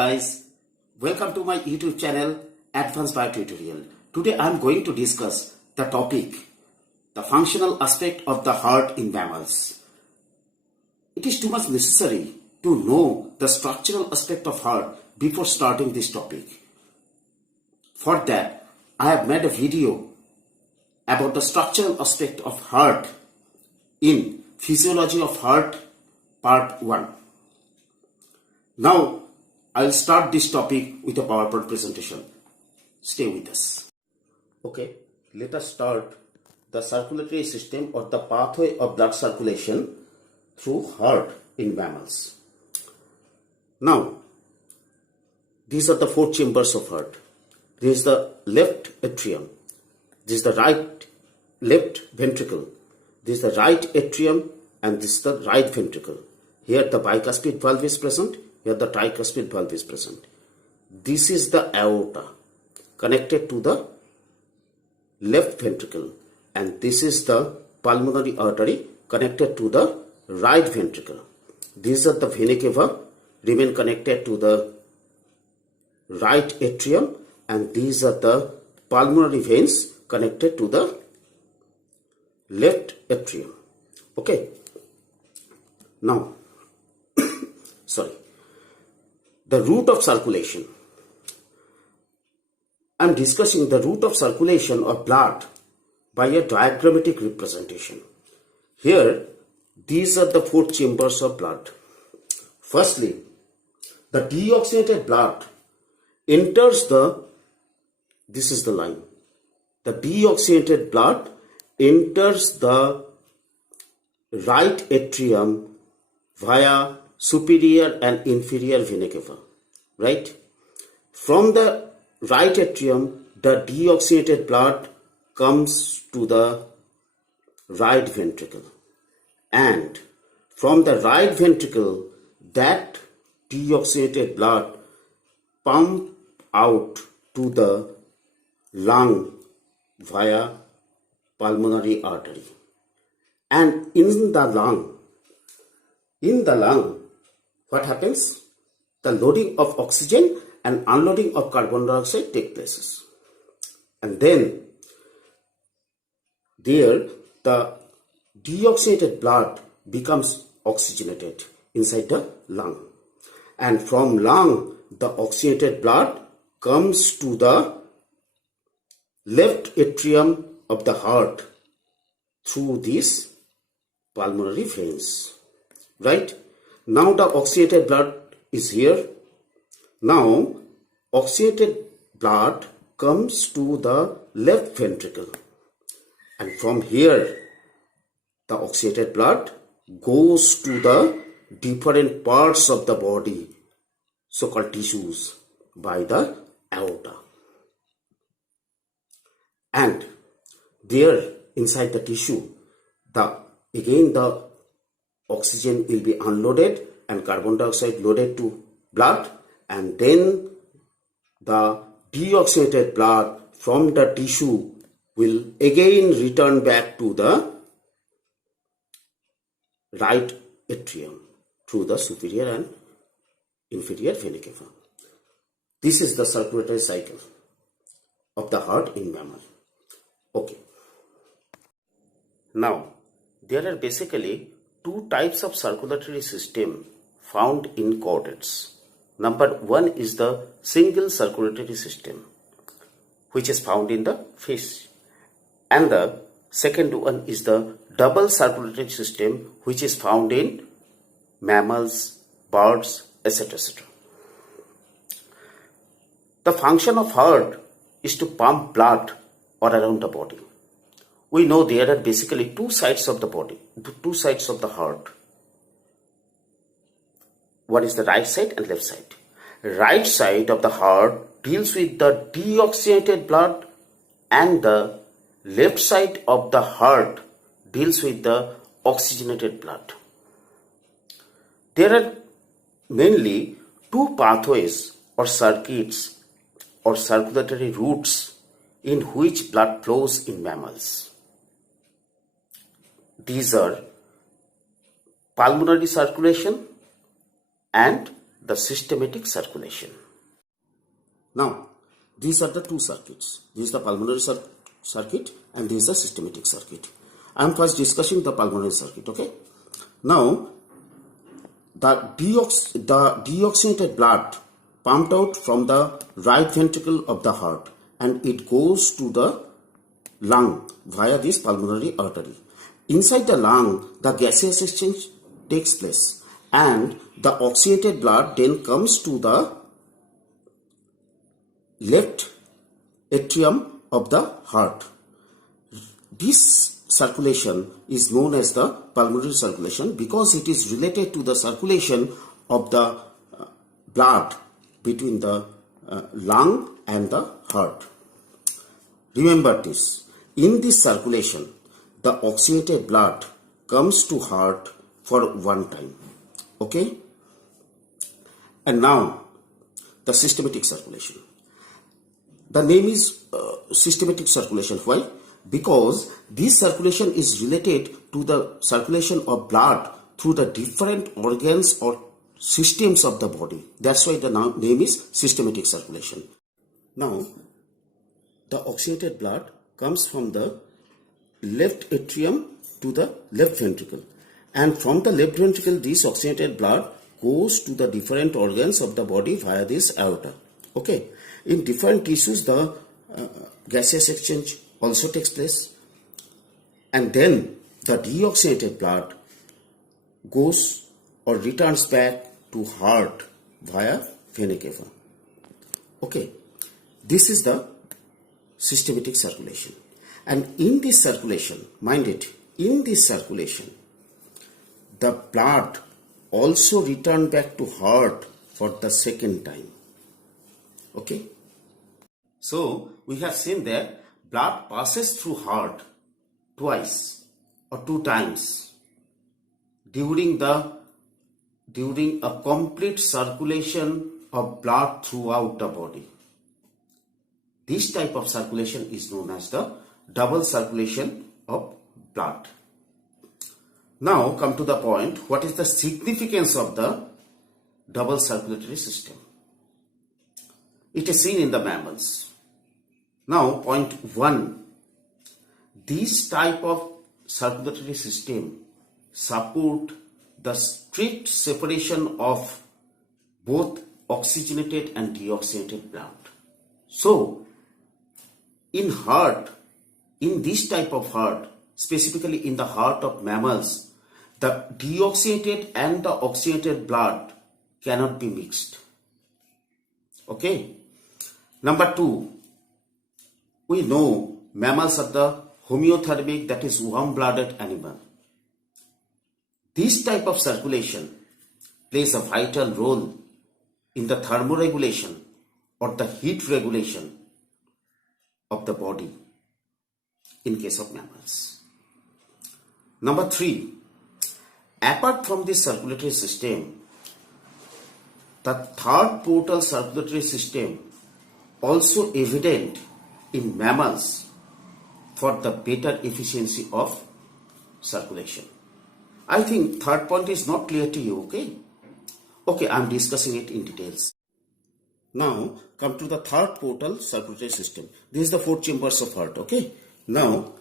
guys, welcome to my YouTube channel Advanced Bio Tutorial. Today I am going to discuss the topic, the functional aspect of the heart in mammals. It is too much necessary to know the structural aspect of heart before starting this topic. For that, I have made a video about the structural aspect of heart in Physiology of Heart Part 1. Now, I'll start this topic with a PowerPoint presentation. Stay with us. Okay, let us start the circulatory system or the pathway of blood circulation through heart in mammals. Now, these are the four chambers of heart. This is the left atrium. This is the left ventricle. This is the right atrium and this is the right ventricle. Here the bicuspid valve is present. Here the tricuspid valve is present. This is the aorta connected to the left ventricle, and this is the pulmonary artery connected to the right ventricle. These are the vena cava remain connected to the right atrium, and these are the pulmonary veins connected to the left atrium. Okay. Now, the route of circulation. I am discussing the route of circulation of blood by a diagrammatic representation. Here, these are the four chambers of blood. Firstly, the deoxygenated blood enters this is the line. The deoxygenated blood enters the right atrium via superior and inferior vena cava, right? From the right atrium, the deoxygenated blood comes to the right ventricle, and from the right ventricle, that deoxygenated blood pumps out to the lung via pulmonary artery. And in the lung, what happens? The loading of oxygen and unloading of carbon dioxide take places. And then there the deoxygenated blood becomes oxygenated inside the lung. And from lung, the oxygenated blood comes to the left atrium of the heart through these pulmonary veins. Right? Now the oxygenated blood is here. Now oxygenated blood comes to the left ventricle, and from here the oxygenated blood goes to the different parts of the body, so-called tissues, by the aorta. And there inside the tissue, the oxygen will be unloaded and carbon dioxide loaded to blood, and then the deoxygenated blood from the tissue will again return back to the right atrium through the superior and inferior vena cava. This is the circulatory cycle of the heart in mammal. Okay. Now, there are basically two types of circulatory system found in chordates. Number one is the single circulatory system, which is found in the fish, and the second one is the double circulatory system, which is found in mammals, birds, etc. etc. The function of heart is to pump blood all around the body. We know there are basically two sides of the body, two sides of the heart. One is the right side and left side. Right side of the heart deals with the deoxygenated blood, and the left side of the heart deals with the oxygenated blood. There are mainly two pathways or circuits or circulatory routes in which blood flows in mammals. These are pulmonary circulation and the systematic circulation. Now, these are the two circuits. This is the pulmonary circuit and this is the systematic circuit. I am first discussing the pulmonary circuit, okay? Now, the deoxygenated blood pumped out from the right ventricle of the heart and it goes to the lung via this pulmonary artery. Inside the lung, the gaseous exchange takes place and the oxygenated blood then comes to the left atrium of the heart. This circulation is known as the pulmonary circulation because it is related to the circulation of the blood between the lung and the heart. Remember this, in this circulation, the oxygenated blood comes to heart for one time. Okay? And now, the systematic circulation. The name is systematic circulation. Why? Because this circulation is related to the circulation of blood through the different organs or systems of the body. That's why the name is systematic circulation. Now, the oxygenated blood comes from the left atrium to the left ventricle. And from the left ventricle, this oxygenated blood goes to the different organs of the body via this aorta. Okay. In different tissues, the gaseous exchange also takes place. And then the deoxygenated blood goes or returns back to heart via vena cava. Okay. This is the systematic circulation. And in this circulation, mind it, in this circulation, the blood also returns back to heart for the second time. Okay. So we have seen that blood passes through heart twice or two times during a complete circulation of blood throughout the body. This type of circulation is known as the double circulation of blood. Now come to the point, what is the significance of the double circulatory system? It is seen in the mammals. Now point 1, this type of circulatory system support the strict separation of both oxygenated and deoxygenated blood. So in heart, in this type of heart, specifically in the heart of mammals, the deoxygenated and the oxygenated blood cannot be mixed. Okay. Number 2, we know mammals are the homeothermic, that is warm-blooded animal. This type of circulation plays a vital role in the thermoregulation or the heat regulation of the body in case of mammals. Number 3, apart from this circulatory system, the third portal circulatory system also evident in mammals for the better efficiency of circulation. I think third point is not clear to you, okay? Okay, I am discussing it in details. Now come to the third portal circulatory system. This is the 4 chambers of heart, okay? Now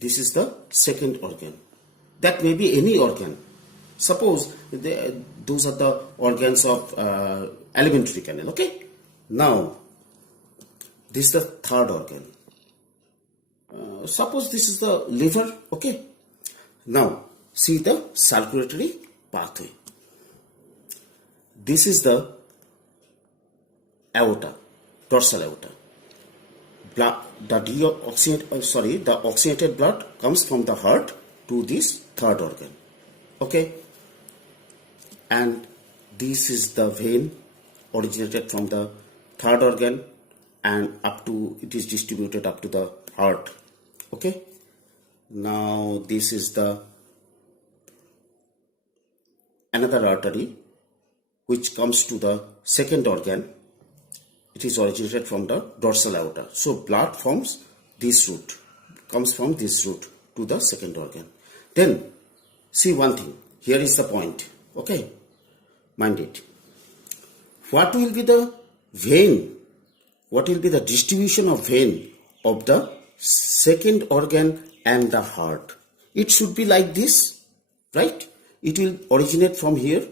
this is the second organ. That may be any organ. Suppose those are the organs of alimentary canal, okay? Now this is the third organ. Suppose this is the liver, okay? Now see the circulatory pathway. This is the aorta, dorsal aorta. The oxygenated blood comes from the heart to this third organ. Okay? And this is the vein originated from the third organ and up to, it is distributed up to the heart. Okay? Now this is the another artery which comes to the second organ. It is originated from the dorsal aorta. So blood forms this route, comes from this route to the second organ. Then see one thing, here is the point. Okay, Mind it. What will be the vein? What will be the distribution of vein of the second organ and the heart? It should be like this, right? It will originate from here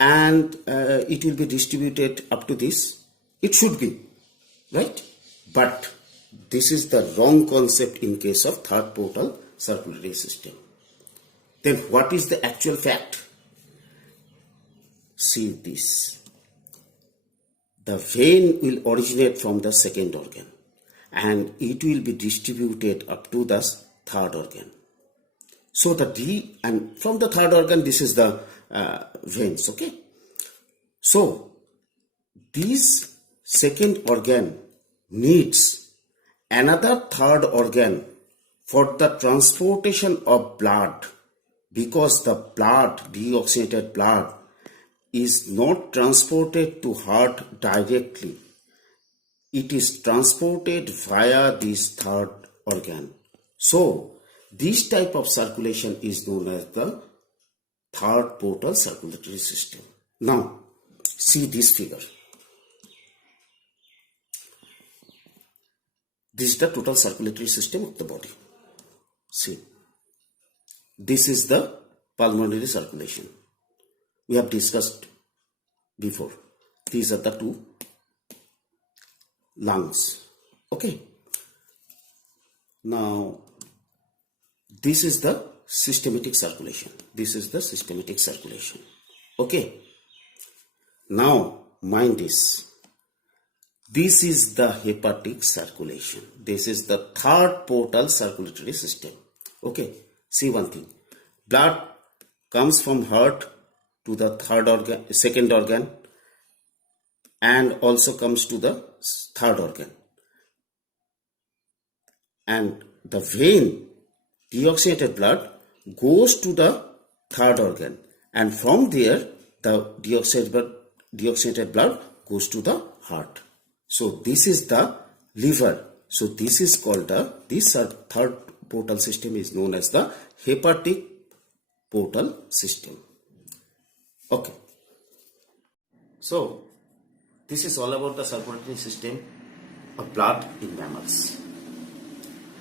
and it will be distributed up to this. It should be, right? But this is the wrong concept in case of third portal circulatory system. Then what is the actual fact? See this. The vein will originate from the second organ and it will be distributed up to the third organ. So and from the third organ, this is the veins, okay? So this second organ needs another third organ for the transportation of blood, because the blood, deoxygenated blood, is not transported to heart directly. It is transported via this third organ. So this type of circulation is known as the third portal circulatory system. Now see this figure. This is the total circulatory system of the body. See, this is the pulmonary circulation. We have discussed before. These are the two lungs. Okay. Now, this is the systematic circulation. This is the systematic circulation. Okay. Now, mind this. This is the hepatic circulation. This is the third portal circulatory system. Okay. See one thing. Blood comes from heart to the third organ, second organ, and also comes to the third organ. And the vein, deoxygenated blood, goes to the third organ, and from there the deoxygenated blood goes to the heart. So this is the liver. So this is called this third portal system is known as the hepatic portal system. Okay. So this is all about the circulatory system of blood in mammals.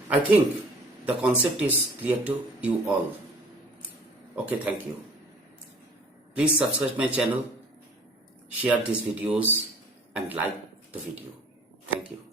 I think the concept is clear to you all. Okay, thank you. Please subscribe my channel, share these videos and like the video. Thank you.